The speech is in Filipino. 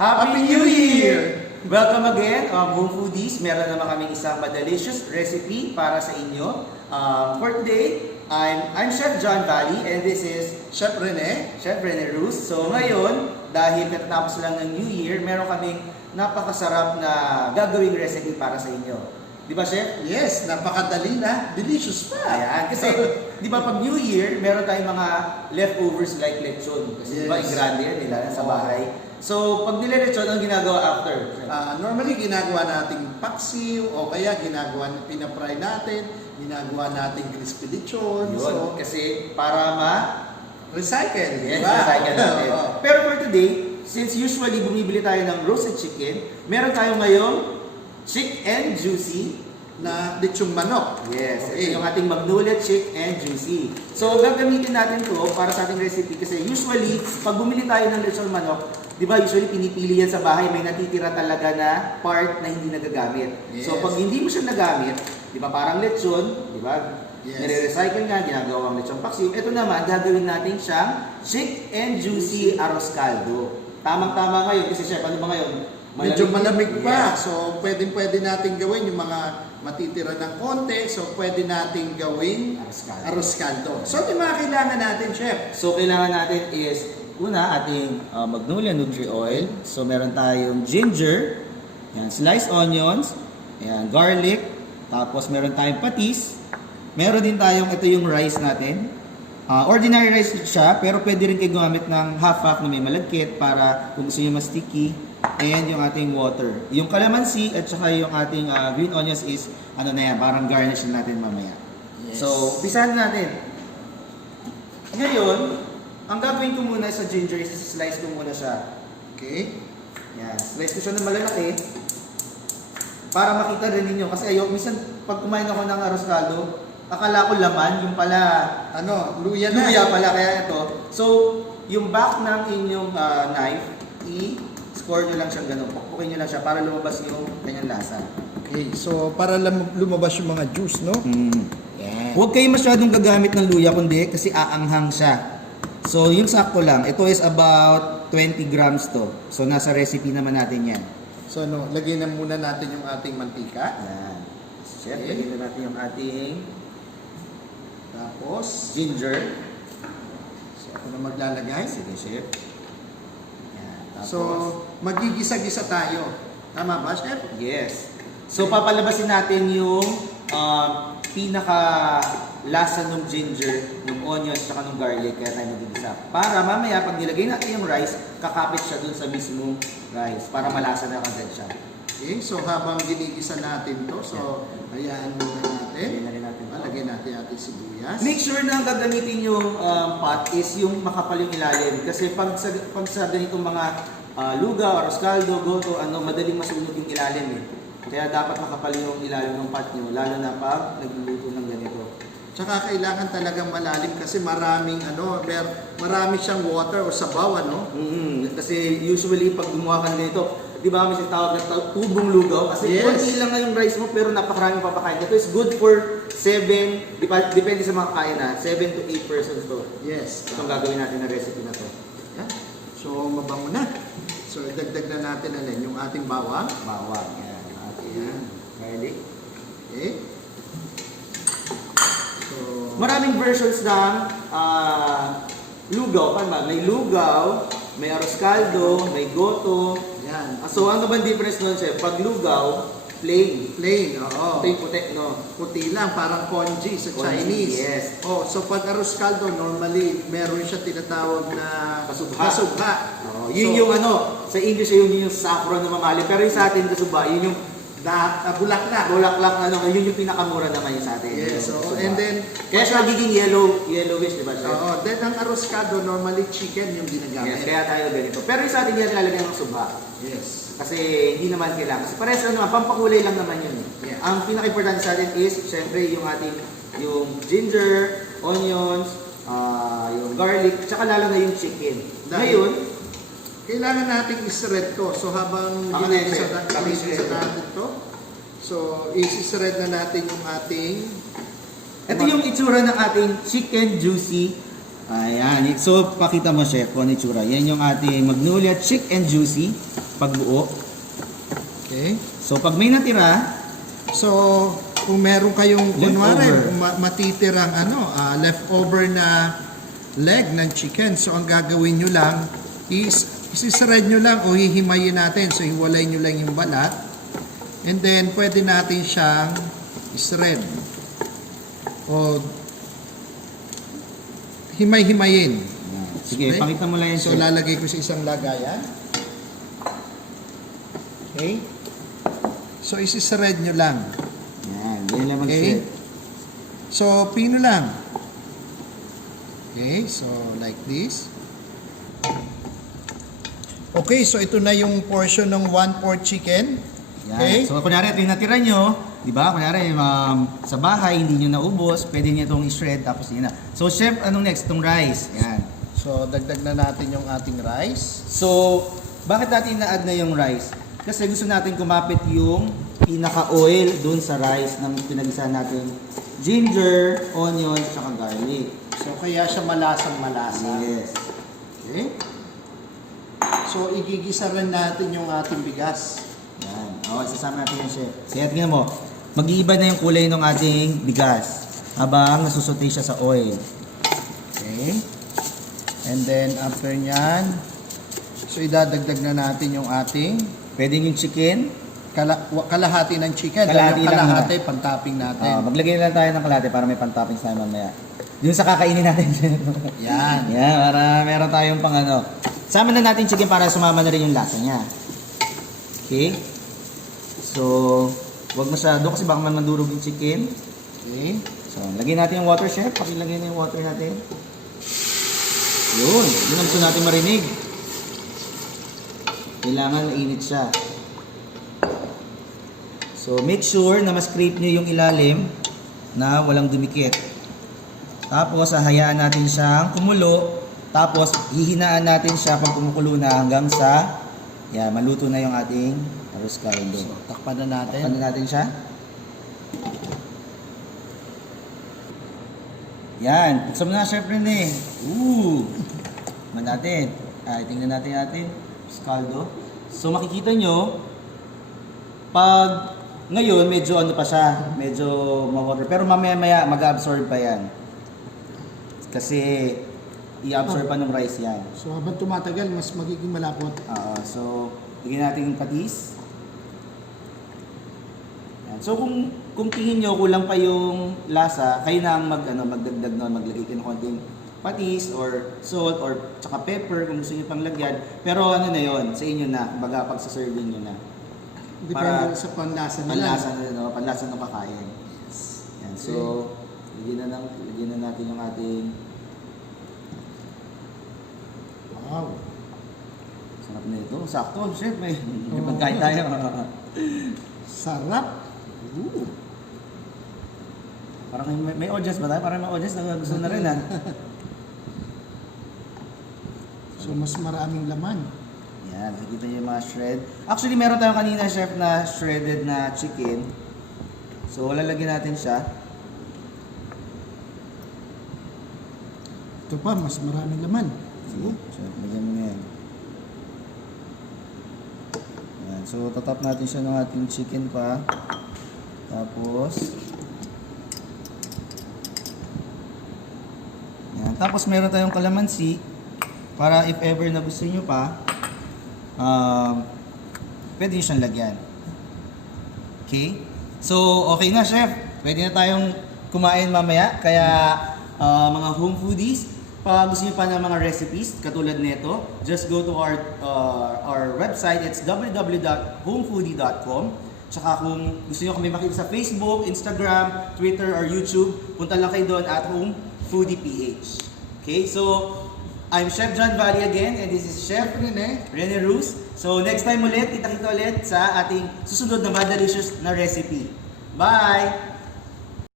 Happy New Year! Welcome again, home foodies. Meron naman kaming isang delicious recipe para sa inyo. For today, I'm Chef John Valley and this is Chef Rene Ruz. So ngayon, dahil katatapos lang ng New Year, meron kaming napakasarap na gagawing recipe para sa inyo. Di ba, Chef? Yes, napakadali na. Delicious pa. Ayan, kasi di ba pag New Year, meron tayong mga leftovers like lechon. Kasi di ba, i-grande yan nila sa bahay. So, pag nilelechon, ang ginagawa after? Normally, ginagawa nating paksiw o kaya pinapry natin, ginagawa nating crispy lechon. Yun, So, kasi para recycle. yes, Diba? recycle natin. Pero for today, since usually bumibili tayo ng roasted chicken, meron tayo ngayong chick and juicy Na lechong manok. Yes, Okay. ito yung ating MAGNOLIA Chick and Juicy. So, gagamitin natin to para sa ating recipe kasi usually, pag bumili tayo ng lechon manok, di ba usually pinipili yan sa bahay, may natitira talaga na part na hindi nagagamit. Yes. So, pag hindi mo siya nagamit, di ba parang lechon, di ba? Yes. Nire-recycle nga, ginagawang lechon paksiw. Ito naman, gagawin natin siyang chick and juicy arroz caldo. Tamang-tama ngayon kasi chef, ano ba ngayon? Medyo malamig pa. Yes. So, pwede natin gawin yung mga matitira ng konti. So, pwede natin gawing arroz caldo. So, yung mga kailangan natin, Chef? So, kailangan natin is, una, ating MAGNOLIA NUTRI-OIL. So, meron tayong ginger, yan, sliced onions, yan, garlic, tapos meron tayong patis. Meron din tayong, ito yung rice natin. Ordinary rice siya, pero pwede rin kayo gumamit ng half-half na may malagkit para kung gusto nyo mas sticky. And yung ating water. Yung calamansi at saka yung ating green onions is, ano na yan, parang garnish natin mamaya. Yes. So, umpisahan natin. Ngayon, ang gagawin ko muna sa ginger is slice ko muna siya. Okay. Yan, slice ko siya ng malalaki para makita rin ninyo. Kasi ayoko, minsan pag kumain ako ng arroz caldo, akala ko laman, yung pala, Luya na. luya pala, kaya ito. So, yung back ng inyong knife, i-score nyo lang siyang ganun. Pukpukin nyo lang siya para lumabas yung kanyang lasa. Okay, so para lumabas yung mga juice, no? Yeah. Huwag kayo masyadong gagamit ng luya kundi kasi aanghang siya. So, yung sakto lang. Ito is about 20 grams to. So, nasa recipe naman natin yan. So, lagyan na muna natin yung ating mantika. Yan. Chef, Okay. lagyan na natin yung ating Tapos, ginger. so ako na maglalagay. Sige, chef. Yan. Tapos, So, magigisa-gisa tayo. Tama ba, Chef? yes. So, papalabasin natin yung pinaka lasa ng ginger, ng onions, tsaka ng garlic, kaya tayo magigisa. Para mamaya, pag nilagay natin yung rice, kakapit siya dun sa mismong rice, para malasa na kagad siya. Okay, so habang ginigisa natin to, so hayaan muna natin. Lagyan na rin natin to. Lagyan natin ating sibuyas. Make sure na ang gagamitin yung pot is yung makapal yung ilalim. Kasi pag sa ganitong mga lugaw, arroz caldo, goto, madaling masunog yung ilalim eh. Kaya dapat makapal yung ilalim ng pot nyo, lalo na pag nagluluto ng ganito. Tsaka kailangan talagang malalim kasi marami siyang water o sabaw, ano? Kasi usually pag gumawa ka ganito, di ba kami tawag na tubong lugaw? Kasi Yes. konti lang nga yung rice mo pero napakaraming papakain. Ito is good for 7, depende sa mga kain na, 7 to 8 persons to. Yes. Itong gagawin natin na recipe na to. Yan. So, mabango na. So, dagdag na natin yung ating bawang. Bawang. Yan. Ating garlic. Okay. So, Maraming versions ng lugaw. Paano ba? May lugaw, may arroz caldo, may goto. yan. So ano ba ang difference nun, chef? Pag lugaw, plain. Plain, oo. Ito yung puti, no? Puti lang, parang congee sa Congee, Chinese. yes. Oh, so pag arroz caldo, normally, meron siya tinatawag na kasubha. Yun yung sa English yun yung saffron na mamali. Pero yung sa atin, kasuba, yun yung bulaklak. bulaklak, yun yung pinakamura naman yung sa atin. Yes, yung so, kasuba. and then, Kaya siya nagiging yellowish, di ba, chef? oo, then ang arroz caldo, normally chicken yung ginagamit. Yes, kaya tayo ganito. Pero yung sa atin, yan lalagyan ng subha. Yes. Kasi hindi naman kailangan. Kasi parehas lang naman, pampakulay lang naman yun. Yeah. Ang pinaka-importante sa atin is, syempre, yung ating yung ginger, onions, yung garlic, tsaka lalo na yung chicken. Ngayon, kailangan nating is-shred to. So habang ginigisa natin to, so is-shred na natin yung ating ito yung itsura ng ating chicken juicy. Ayan. So, pakita mo, chef, kung ano itsura. Yan yung ating MAGNOLIA Chick and Juicy. pagbuo. Okay. So pag may natira, So, kung meron kayong kunwari Leftover. matitirang leftover na leg ng chicken, so ang gagawin nyo lang is isisred nyo lang o hihimayin natin. So, hiwalay nyo lang yung balat. And then, pwede natin siyang isred. O himay-himayin. sige, Okay. pakita mo lang yan. So, lalagay ko sa isang lagayan. Okay. So, isisred nyo lang. Yan, ganyan lang Okay. mag-shred. So, pino lang. Okay, so like this. Okay, so ito na yung portion ng 1/4 chicken. Yan. Okay. So kunyari ito yung natira nyo, di ba? Kunyari sa bahay, hindi nyo naubos, pwede nyo itong i-shred tapos yun na. So chef, anong next? Itong rice. Yan. So, dagdag na natin yung ating rice. So, bakit natin na-add na yung rice? Kasi gusto natin kumapit yung pinaka-oil dun sa rice ng pinag-isa natin ginger, onion, tsaka garlic. So, kaya siya malasang-malasa. Yes. Okay. So, igigisa rin natin yung ating bigas. Yan. Okay, sasama natin yung chef. Kaya tingnan mo, mag-iiba na yung kulay ng ating bigas habang nasusote siya sa oil. Okay. And then, after nyan, so idadagdag na natin yung ating Pwede yung chicken. kalahati ng chicken. Kalahati Kalahati, lang kalahati pang-topping natin. Maglagay na lang tayo ng kalate para may pan-toppings tayo mamaya. Yung sa kakainin natin. Yan. Yan, para meron tayong pang ano. Sama na natin chicken para sumama na rin yung lasa niya. Okay? So, wag masyado kasi baka man mandurog yung chicken. Okay. So, lagyan natin yung water, chef. Pakilagay na yung water natin. Yun. Yun ang gusto natin marinig. Kailangan mainit siya. So, make sure na ma-scrape nyo yung ilalim na walang dumikit. Tapos, hahayaan natin siyang kumulo. Tapos, hihinaan natin siya pag kumukulo na hanggang sa maluto na yung ating arroz caldo. So, takpan na natin. Takpan na natin siya. Yan. Buksan mo na, Chef Rene. Man natin. Tingnan natin arroz caldo. So, makikita nyo, pag ngayon, medyo ano pa siya, medyo ma-water. Pero mamaya-maya, mag-absorb pa yan. Kasi, i-absorb pa ng rice yan. So, habang tumatagal, mas magiging malapot. So, bigyan natin yung patis. Yan. So, kung tingin nyo, kulang pa yung lasa, kayo na ang magdagdag nun, maglagay kayo ng konting patis or salt or tsaka pepper kung gusto nyo pang lagyan. Pero ano na yon sa inyo na, baga pag sa serving nyo na. Depende sa panlasa nila. Panlasa ng kakain. Yan. So, lagyan na natin yung ating Wow. sarap na ito. Sakto, chef. May pagkain tayo. Sarap. Parang may audience ba tayo? Parang may audience na gusto na rin So, mas maraming laman. Yan, nakikita niyo yung mga shred. Actually, meron tayo kanina, chef, na shredded na chicken. So, lalagyan natin siya. Ito pa, mas maraming laman. Sige, chef, lagyan mo na yan. Yan. So, tatap natin siya ng ating chicken pa. Tapos, yan. Tapos, meron tayong kalamansi. Para if ever na gusto nyo pa, pwede nyo siyang lagyan. Okay? So, okay na, chef. Pwede na tayong kumain mamaya. Kaya, mga home foodies, pag gusto nyo pa ng mga recipes katulad nito, just go to our website. It's www.homefoodie.com. Tsaka kung gusto nyo kami makita sa Facebook, Instagram, Twitter, or YouTube, punta lang kayo doon at Home Foodie PH. Okay? So, I'm Chef John Valley again, and this is Chef Rene Ruz. So next time ulit, kita-kita ulit sa ating susunod na delicious na recipe. Bye!